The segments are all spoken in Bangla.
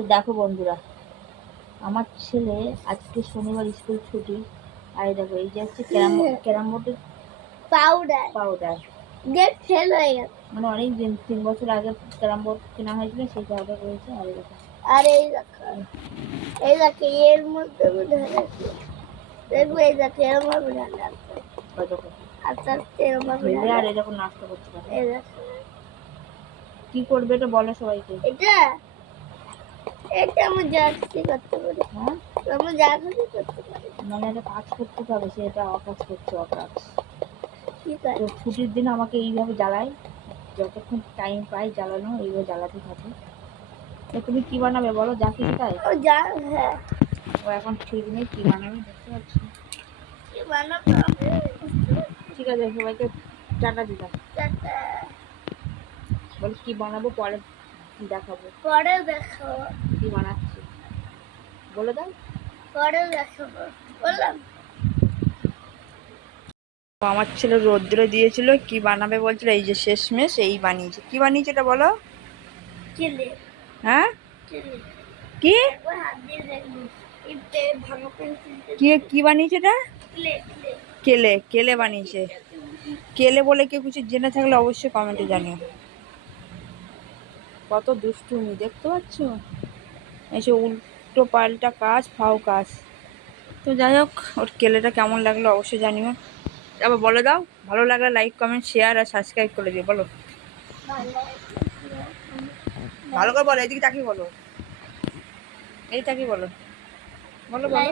তো দেখো বন্ধুরা আমার ছেলে আজকে শনিবার স্কুল ছুটি। আর দেখো এই যে হচ্ছে ক্যারাম ক্যারাম বোর্ডের পাউডার। পাউডার। গেট ফেল হয়ে গেছে। মানে অনেক দিন তিন বছর আগে ক্যারাম বোর্ড কেনা হয়েছিল সেই পাউডার রয়েছে আর এই দেখো। আর এই দেখো এই দেখো এর মধ্যে দেখব এই দেখো দেখো। আস্তে আস্তে ভাবে আর এই দেখো নষ্ট পারে এই দেখো। কি করবে এটা বলো সবাইকে। এটা? এটা আমি যা খুশি করতে পারি। হ্যাঁ? আমি যা খুশি করতে পারি। মানে একটা কাজ করতে হবে সে এটা অকাজ করছে অকাজ। ঠিক আছে ছুটির দিন আমাকে এইভাবে জ্বালায় যতক্ষণ টাইম পাই জ্বালানো এইভাবে জ্বালাতে থাকে। তো তুমি কি বানাবে বলো যা কিছু তাই? ও যা হ্যাঁ। ও এখন ঠিক নেই কি বানাবে দেখতে পাচ্ছি। কি ঠিক আছে সবাইকে টাকা দিলাম। টাটা। বল কি বানাবো পরে দেখাবো। পরে দেখো কি বানাচ্ছি? বলে দাও। পরে দেখাবো। বললাম। আমার ছেলে রৌদ্রে দিয়েছিল কি বানাবে বলছিল এই যে শেষমেশ এই বানিয়েছে। কি বানিয়েছে এটা বলো? হ্যাঁ? কি? কি কি বানিয়েছে এটা? ক্লে ক্লে কেলে কেলে বানিয়েছে? কেলে বলে কেউ কিছু জেনে থাকলে অবশ্যই কমেন্টে জানিও। কত দুষ্টুমি দেখতে পাচ্ছ? এসে উল্টো পাল্টা কাজ ফাও কাজ। তো যাই হোক ওর কেলেটা কেমন লাগল অবশ্যই জানিও। আবার বলে দাও ভালো লাগলে লাইক কমেন্ট শেয়ার আর সাবস্ক্রাইব করে দিও বলো। ভালো করে বলো এদিকে তাকিয়ে বলো। এই তাকিয়ে বলো। বলো বলো।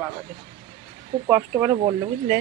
বাবা খুব কষ্ট করে বলল বুঝলে?